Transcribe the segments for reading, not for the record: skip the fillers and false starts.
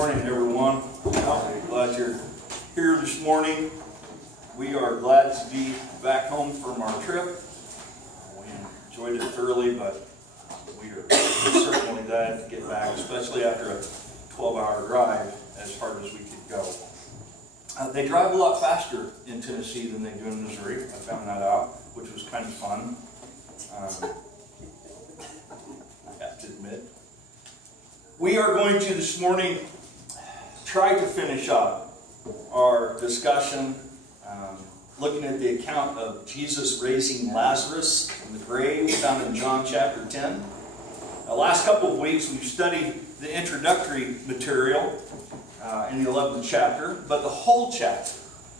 morning, everyone. Glad you're here this morning. We are glad to be back home from our trip. We enjoyed it thoroughly, but we are certainly glad to get back, especially after a 12-hour drive, as hard as we could go. They drive a lot faster in Tennessee than they do in Missouri. I found that out, which was kind of fun. I have to admit. We are going to this morning try to finish up our discussion looking at the account of Jesus raising Lazarus from the grave found in John chapter 10. The last couple of weeks we've studied the introductory material in the 11th chapter, but the whole chapter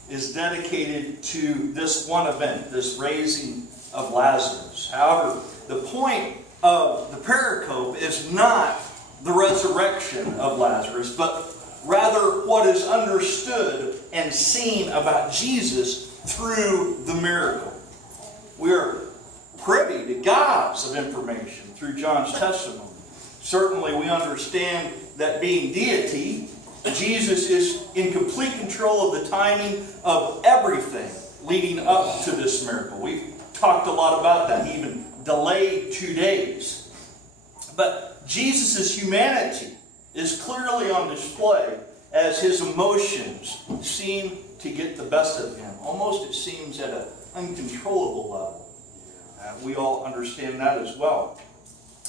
is dedicated to this one event, this raising of Lazarus. However, the point of the pericope is not the resurrection of Lazarus, but rather what is understood and seen about Jesus through the miracle. We are privy to gobs of information through John's testimony. Certainly we understand that being deity, Jesus is in complete control of the timing of everything leading up to this miracle. We've talked a lot about that. He even delayed 2 days. But Jesus' humanity is clearly on display as his emotions seem to get the best of him. Almost, it seems, at an uncontrollable level. We all understand that as well.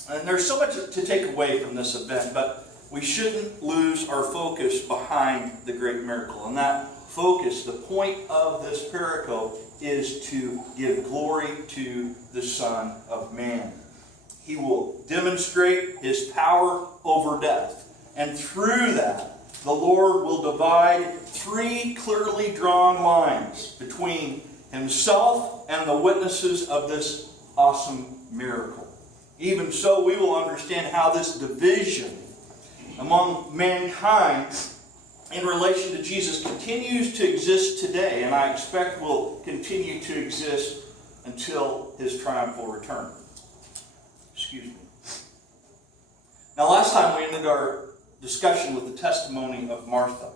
And there's so much to take away from this event, but we shouldn't lose our focus behind the great miracle. And that focus, the point of this pericope, is to give glory to the Son of Man. He will demonstrate his power over death. And through that, the Lord will divide 3 clearly drawn lines between himself and the witnesses of this awesome miracle. Even so, we will understand how this division among mankind in relation to Jesus continues to exist today, and I expect will continue to exist until his triumphal return. Excuse me. Now, last time we ended our discussion with the testimony of Martha,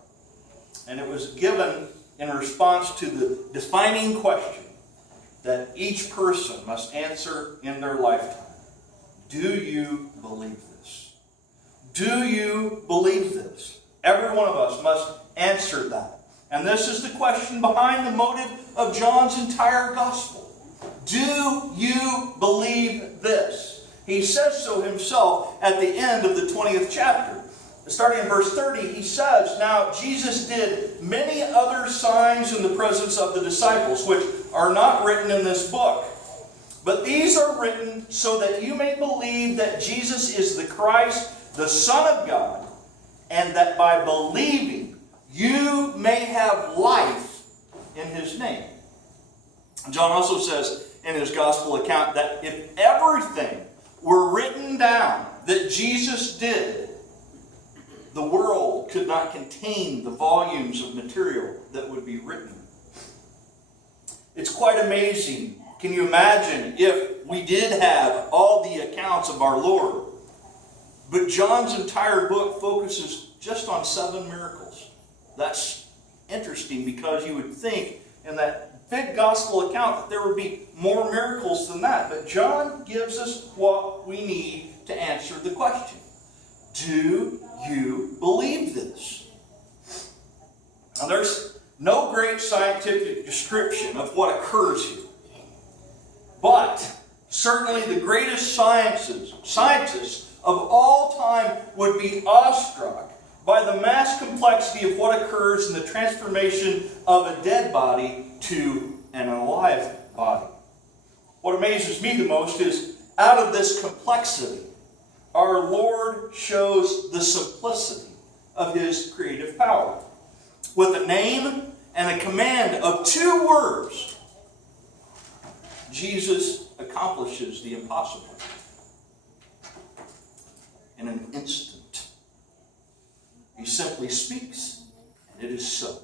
and it was given in response to the defining question that each person must answer in their lifetime. Do you believe this? Do you believe this? Every one of us must answer that. And this is the question behind the motive of John's entire gospel. Do you believe this? He says so himself at the end of the 20th chapter. Starting in verse 30, he says, "Now Jesus did many other signs in the presence of the disciples, which are not written in this book. But these are written so that you may believe that Jesus is the Christ, the Son of God, and that by believing you may have life in his name." John also says in his gospel account that if everything were written down that Jesus did, the world could not contain the volumes of material that would be written. It's quite amazing. Can you imagine if we did have all the accounts of our Lord? But John's entire book focuses just on 7 miracles. That's interesting because you would think in that big gospel account that there would be more miracles than that. But John gives us what we need to answer the question. Do you believe this? Now, there's no great scientific description of what occurs here. But certainly the greatest scientists of all time would be awestruck by the mass complexity of what occurs in the transformation of a dead body to an alive body. What amazes me the most is, out of this complexity, our Lord shows the simplicity of his creative power. With a name and a command of 2 words, Jesus accomplishes the impossible in an instant. He simply speaks, and it is so.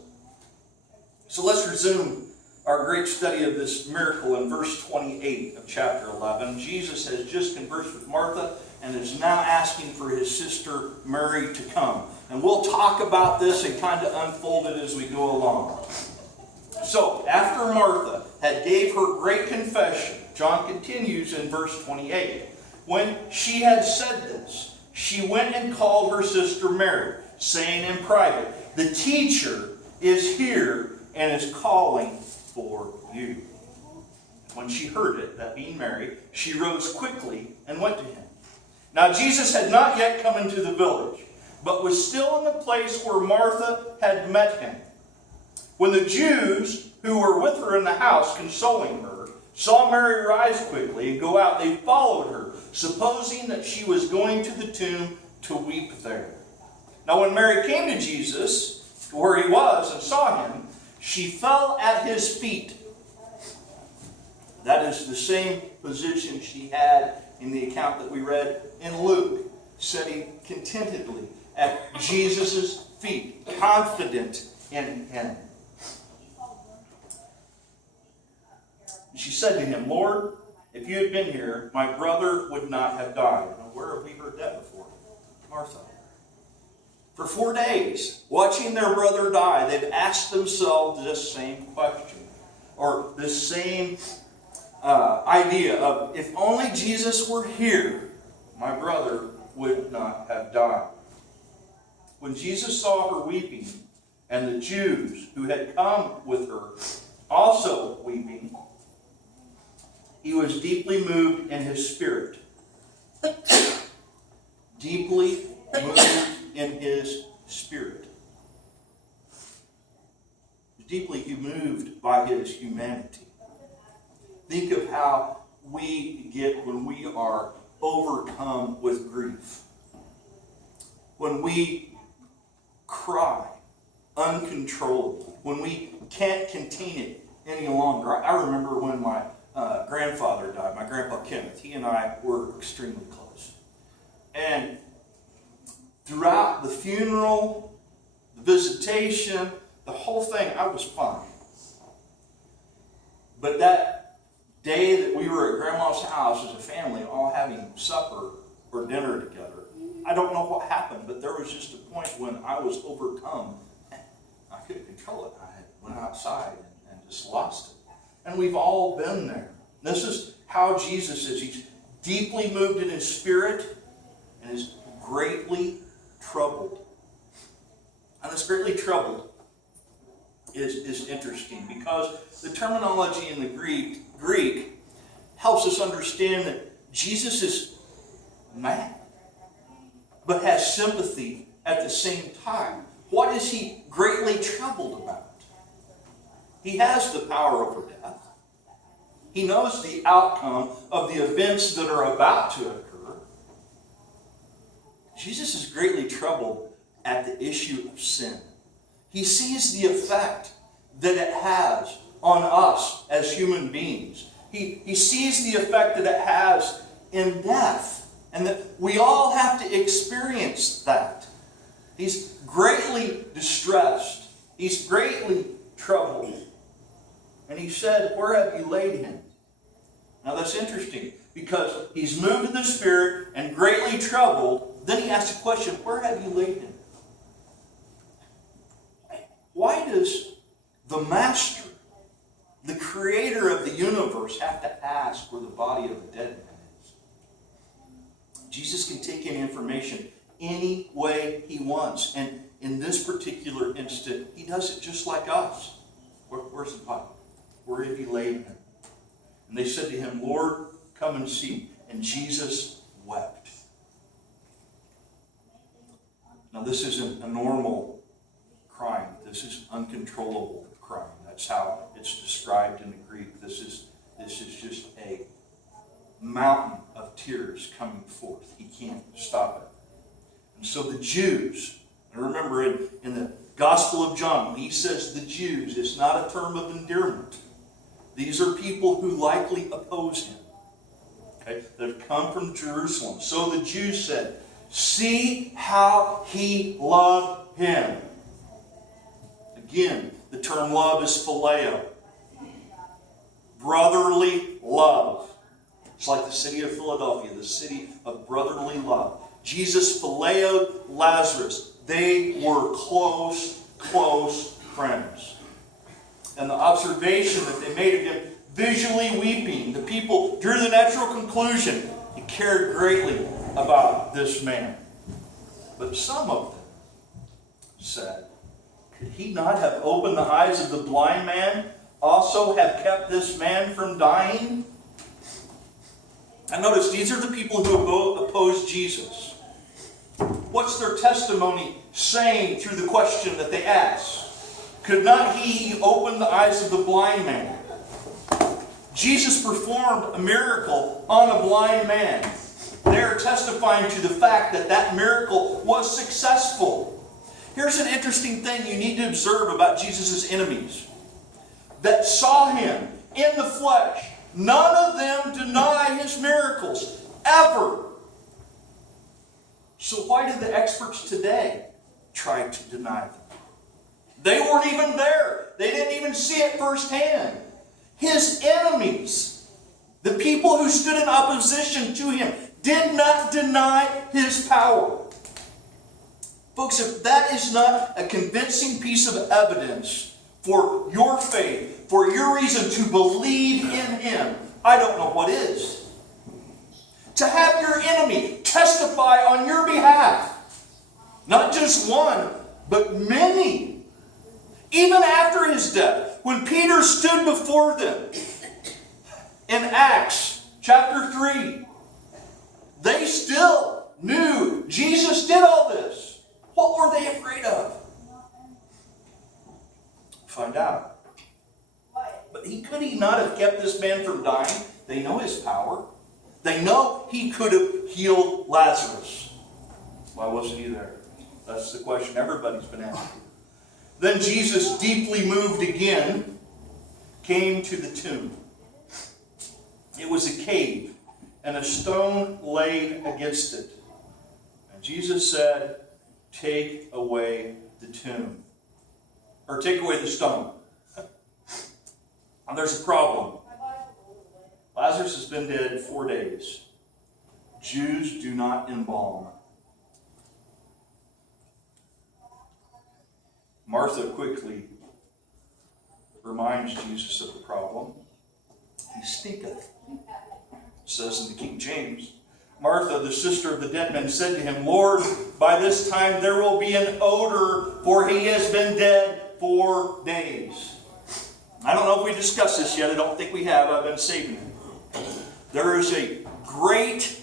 So let's resume our great study of this miracle in verse 28 of chapter 11. Jesus has just conversed with Martha and is now asking for his sister Mary to come. And we'll talk about this and kind of unfold it as we go along. So, after Martha had gave her great confession, John continues in verse 28. When she had said this, she went and called her sister Mary, saying in private, "The teacher is here and is calling for you." When she heard it, that being Mary, she rose quickly and went to him. Now Jesus had not yet come into the village, but was still in the place where Martha had met him. When the Jews who were with her in the house, consoling her, saw Mary rise quickly and go out, they followed her, supposing that she was going to the tomb to weep there. Now when Mary came to Jesus, to where he was, and saw him, she fell at his feet. That is the same position she had in the account that we read in Luke, sitting contentedly at Jesus' feet, confident in him. She said to him, "Lord, if you had been here, my brother would not have died." Now, where have we heard that before? Martha. For 4 days, watching their brother die, they've asked themselves this same question, or this same idea of, if only Jesus were here, my brother would not have died. When Jesus saw her weeping, and the Jews who had come with her also weeping, he was deeply moved in his spirit. Deeply moved in his spirit. Deeply moved by his humanity. Think of how we get when we are overcome with grief. When we cry uncontrollably. When we can't contain it any longer. I remember when my grandfather died, my grandpa Kenneth. He and I were extremely close. And throughout the funeral, the visitation, the whole thing, I was fine. But that day that we were at Grandma's house as a family, all having supper or dinner together, I don't know what happened, but there was just a point when I was overcome. I couldn't control it. I went outside and just lost it. And we've all been there. This is how Jesus is. He's deeply moved in his spirit and is greatly troubled. And this greatly troubled is interesting because the terminology in the Greek helps us understand that Jesus is mad, but has sympathy at the same time. What is he greatly troubled about? He has the power over death. He knows the outcome of the events that are about to occur. Jesus is greatly troubled at the issue of sin. He sees the effect that it has on us as human beings. He sees the effect that it has in death, and that we all have to experience that. He's greatly distressed. He's greatly troubled. And he said, "Where have you laid him?" Now that's interesting, because he's moved in the spirit and greatly troubled. Then he asks the question, "Where have you laid him?" Why does the Master, the creator of the universe, have to ask where the body of the dead man is? Jesus can take in information any way he wants. And in this particular instant, he does it just like us. Where's the body? Where have you laid him? And they said to him, "Lord, come and see." And Jesus wept. Now this isn't a normal crying. This is uncontrollable crying. That's how it's described in the Greek. This is just a mountain of tears coming forth. He can't stop it. And so the Jews, and remember in the Gospel of John, when he says the Jews, it's not a term of endearment. These are people who likely oppose him. Okay? They've come from Jerusalem. So the Jews said, "See how he loved him." Again, the term love is phileo. brotherly love. It's like the city of Philadelphia, the city of brotherly love. Jesus phileuoed Lazarus. They were close friends. And the observation that they made of him, visually weeping, the people drew the natural conclusion, he cared greatly about this man. But some of them said, could he not have opened the eyes of the blind man, also have kept this man from dying? And notice, these are the people who oppose Jesus. What's their testimony saying through the question that they ask? Could not he open the eyes of the blind man? Jesus performed a miracle on a blind man. They are testifying to the fact that that miracle was successful. Here's an interesting thing you need to observe about Jesus' enemies that saw him in the flesh. None of them deny his miracles, ever. So why do the experts today try to deny them? They weren't even there. They didn't even see it firsthand. His enemies, the people who stood in opposition to him, did not deny his power. Folks, if that is not a convincing piece of evidence for your faith, for your reason to believe in him, I don't know what is. To have your enemy testify on your behalf, not just one, but many. Even after his death, when Peter stood before them in Acts chapter 3, they still knew Jesus did all this. What were they afraid of? Find out. But could he not have kept this man from dying? They know his power. They know he could have healed Lazarus. Why wasn't he there? That's the question everybody's been asking. Then Jesus, deeply moved again, came to the tomb. It was a cave, and a stone lay against it. And Jesus said, take away the tomb. Or take away the stone. And there's a problem. Lazarus has been dead 4 days. Jews do not embalm. Martha quickly reminds Jesus of the problem. He stinketh, says in the King James. Martha, the sister of the dead man, said to him, Lord, by this time there will be an odor, for he has been dead 4 days. I don't know if we discussed this yet. I don't think we have. I've been saving it. There is a great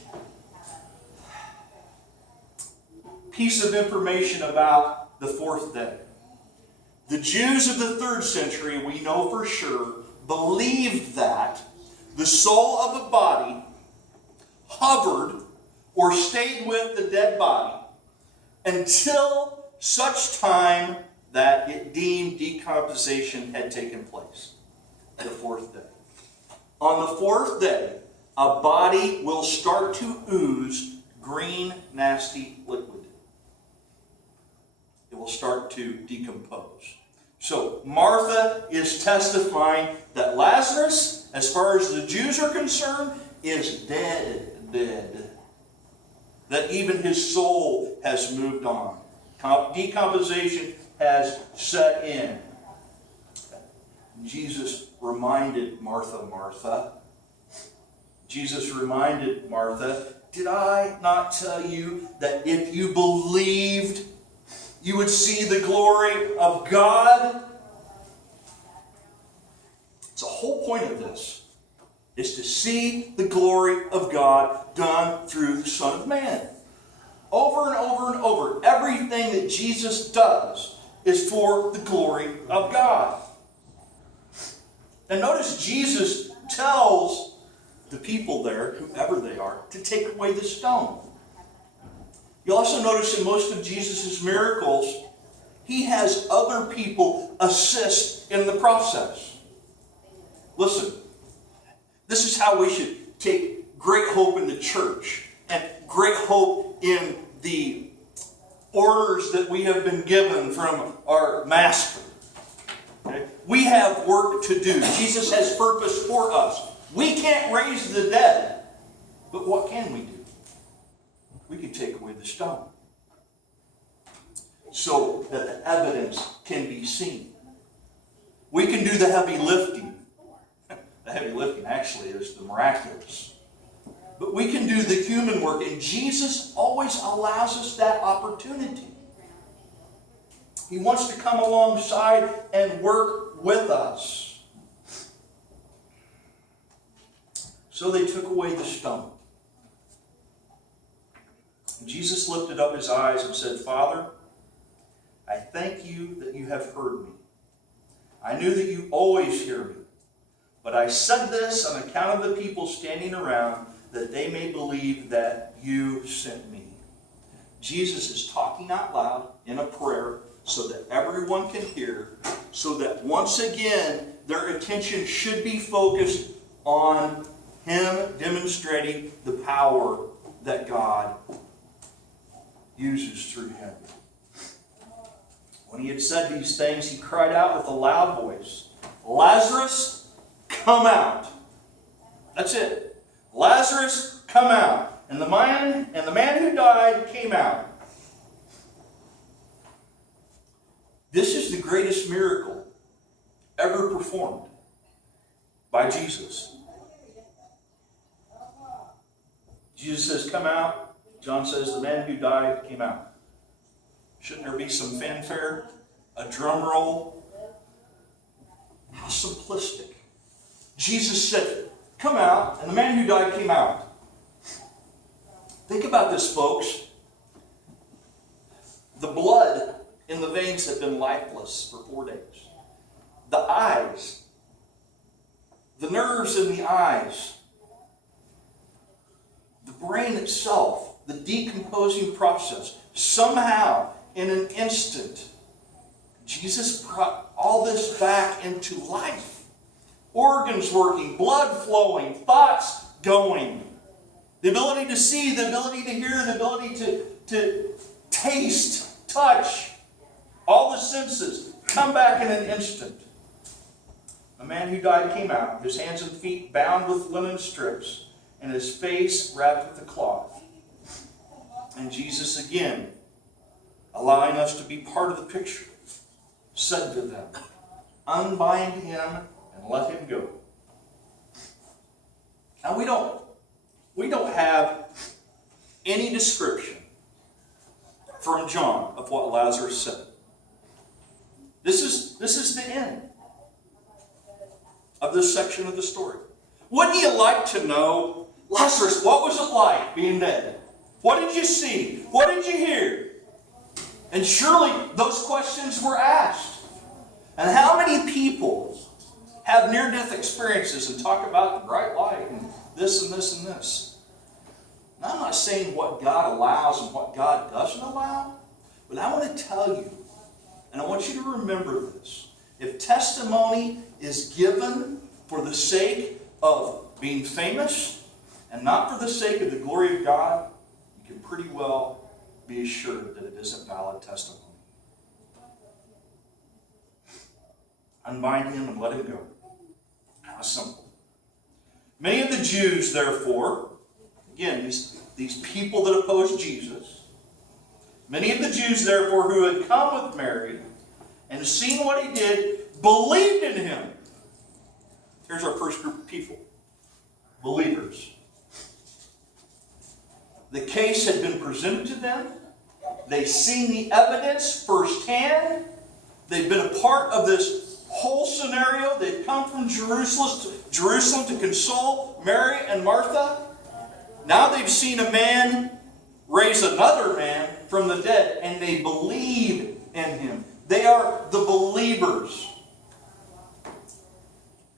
piece of information about the fourth day. The Jews of the 3rd century, we know for sure, believed that the soul of a body hovered or stayed with the dead body until such time that it deemed decomposition had taken place. The 4th day. On the 4th day, a body will start to ooze green, nasty liquid. It will start to decompose. So Martha is testifying that Lazarus, as far as the Jews are concerned, is dead. That even his soul has moved on. Decomposition has set in. Jesus reminded Martha. Jesus reminded Martha, did I not tell you that if you believed, you would see the glory of God? It's the whole point of this, is to see the glory of God done through the Son of Man. Over and over and over, everything that Jesus does is for the glory of God. And notice Jesus tells the people there, whoever they are, to take away the stone. You also notice in most of Jesus' miracles, he has other people assist in the process. Listen, this is how we should take great hope in the church and great hope in the orders that we have been given from our Master. Okay? We have work to do. Jesus has purpose for us. We can't raise the dead. But what can we do? We can take away the stone so that the evidence can be seen. We can do the heavy lifting. The heavy lifting actually is the miraculous. But we can do the human work, and Jesus always allows us that opportunity. He wants to come alongside and work with us. So they took away the stone. Jesus lifted up his eyes and said, Father, I thank you that you have heard me. I knew that you always hear me. But I said this on account of the people standing around, that they may believe that you sent me. Jesus is talking out loud in a prayer so that everyone can hear, so that once again their attention should be focused on him demonstrating the power that God uses through him. When he had said these things, he cried out with a loud voice, Lazarus, come out. That's it. Lazarus, come out. And the man who died came out. This is the greatest miracle ever performed by Jesus. Jesus says, come out. John says, the man who died came out. Shouldn't there be some fanfare? A drum roll? How simplistic. Jesus said, come out, and the man who died came out. Think about this, folks. The blood in the veins had been lifeless for 4 days. The eyes, the nerves in the eyes, the brain itself, the decomposing process, somehow, in an instant, Jesus brought all this back into life. Organs working, blood flowing, thoughts going. The ability to see, the ability to hear, the ability to taste, touch. All the senses come back in an instant. A man who died came out, his hands and feet bound with linen strips, and his face wrapped with a cloth. And Jesus again, allowing us to be part of the picture, said to them, unbind him and let him go. Now we don't have any description from John of what Lazarus said. This is the end of this section of the story. Wouldn't you like to know, Lazarus, what was it like being dead? What did you see? What did you hear? And surely those questions were asked. And how many people have near-death experiences and talk about the bright light and this and this and this? And I'm not saying what God allows and what God doesn't allow, but I want to tell you, and I want you to remember this. If testimony is given for the sake of being famous and not for the sake of the glory of God, you can pretty well be assured that it isn't valid testimony. Unbind him and let him go. How simple. Many of the Jews, therefore, again, these people that opposed Jesus, many of the Jews, therefore, who had come with Mary and seen what he did, believed in him. Here's our first group of people. Believers. The case had been presented to them. They've seen the evidence firsthand. They've been a part of this whole scenario. They've come from Jerusalem to console Mary and Martha. Now they've seen a man raise another man from the dead, and they believe in him. They are the believers.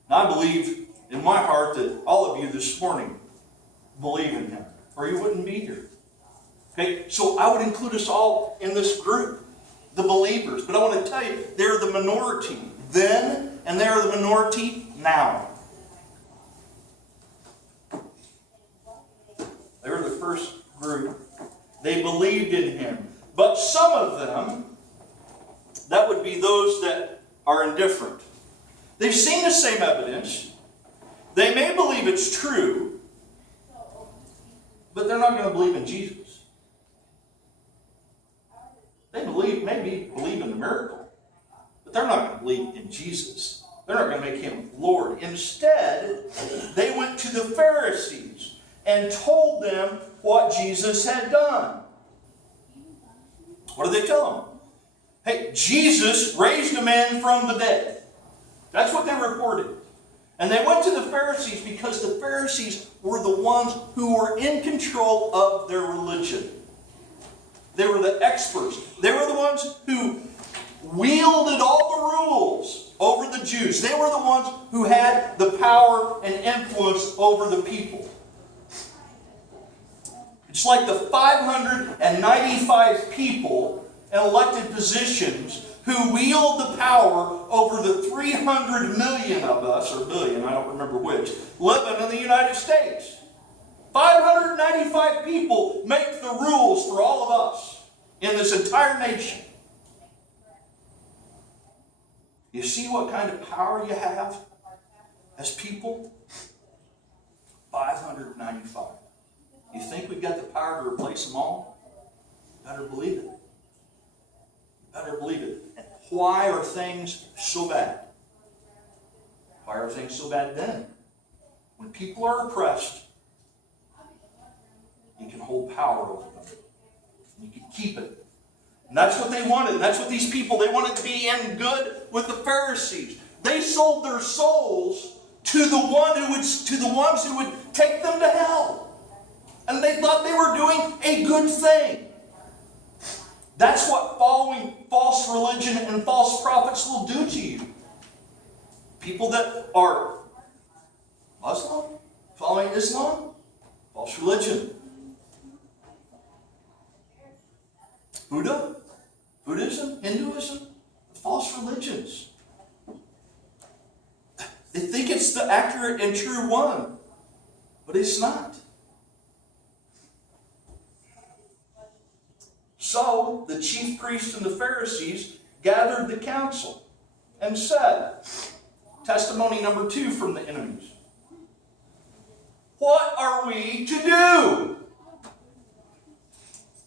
And I believe in my heart that all of you this morning believe in him, or you wouldn't be here. Okay, so I would include us all in this group, the believers. But I want to tell you, they're the minority then, and they're the minority now. They were the first group. They believed in him. But some of them, that would be those that are indifferent. They've seen the same evidence. They may believe it's true, but they're not going to believe in Jesus. They maybe believe in the miracle, but they're not going to believe in Jesus. They're not going to make him Lord. Instead, they went to the Pharisees and told them what Jesus had done. What did they tell them? Hey, Jesus raised a man from the dead. That's what they reported. And they went to the Pharisees because the Pharisees were the ones who were in control of their religion. They were the experts. They were the ones who wielded all the rules over the Jews. They were the ones who had the power and influence over the people. It's like the 595 people in elected positions who wield the power over the 300 million of us, or billion, I don't remember which, living in the United States. 595 people make the rules for all of us in this entire nation. You see what kind of power you have as people? 595. You think we've got the power to replace them all? Better believe it. Better believe it. And why are things so bad? Why are things so bad then? When people are oppressed, you can hold power over them. You can keep it. And that's what they wanted. And that's what these people, they wanted to be in good with the Pharisees. They sold their souls to the ones who would take them to hell. And they thought they were doing a good thing. That's what following false religion and false prophets will do to you. People that are Muslim, following Islam, false religion. Buddhism, Hinduism, false religions. They think it's the accurate and true one, but it's not. So the chief priests and the Pharisees gathered the council and said, testimony number 2 from the enemies, what are we to do?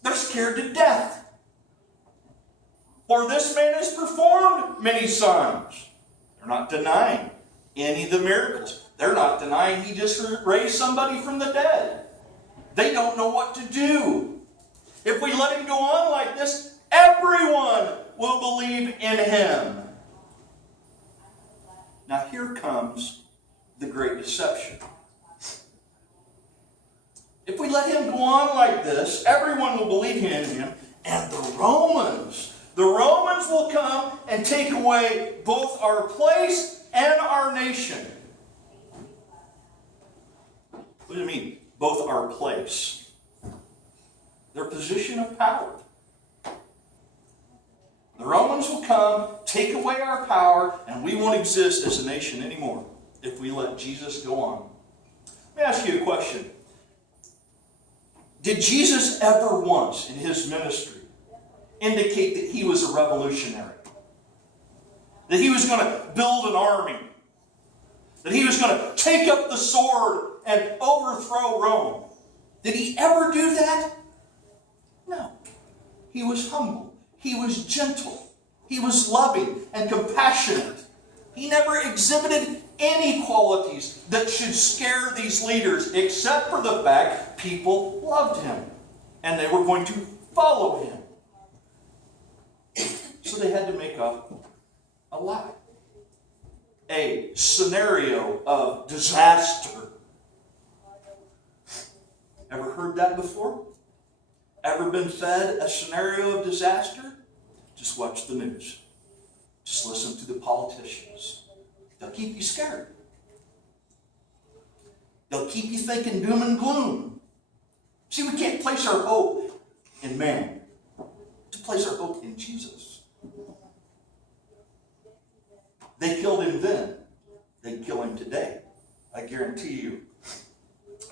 They're scared to death. For this man has performed many signs. They're not denying any of the miracles. They're not denying he just raised somebody from the dead. They don't know what to do. If we let him go on like this, everyone will believe in him. Now here comes the great deception. If we let him go on like this, everyone will believe in him, and the Romans will come and take away both our place and our nation. What do you mean, both our place? Their position of power. The Romans will come, take away our power, and we won't exist as a nation anymore if we let Jesus go on. Let me ask you a question. Did Jesus ever once in his ministry indicate that he was a revolutionary? That he was going to build an army? That he was going to take up the sword and overthrow Rome? Did he ever do that? No. He was humble. He was gentle. He was loving and compassionate. He never exhibited any qualities that should scare these leaders, except for the fact people loved him and they were going to follow him. So they had to make up a lie. A scenario of disaster. Ever heard that before? Ever been fed a scenario of disaster? Just watch the news. Just listen to the politicians. They'll keep you scared. They'll keep you thinking doom and gloom. See, we can't place our hope in man. To place our hope in Jesus. They killed him then. They'd kill him today. I guarantee you.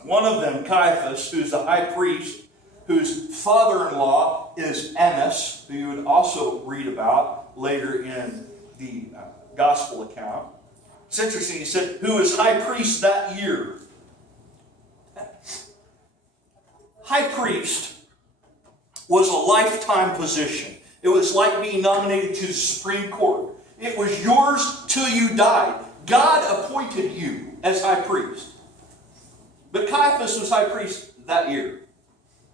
One of them, Caiaphas, who's the high priest, whose father-in-law is Annas, who you would also read about later in the gospel account. It's interesting. He said, who is high priest that year? High priest was a lifetime position. It was like being nominated to the Supreme Court. It was yours till you died. God appointed you as high priest. But Caiaphas was high priest that year.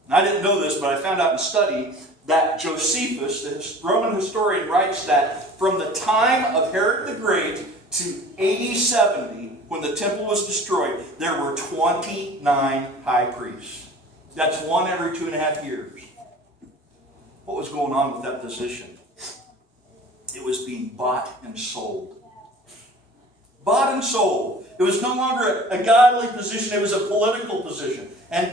And I didn't know this, but I found out in study that Josephus, the Roman historian, writes that from the time of Herod the Great to AD 70, when the temple was destroyed, there were 29 high priests. That's one every 2.5 years. What was going on with that position? It was being bought and sold. Bought and sold. It was no longer a godly position, it was a political position. And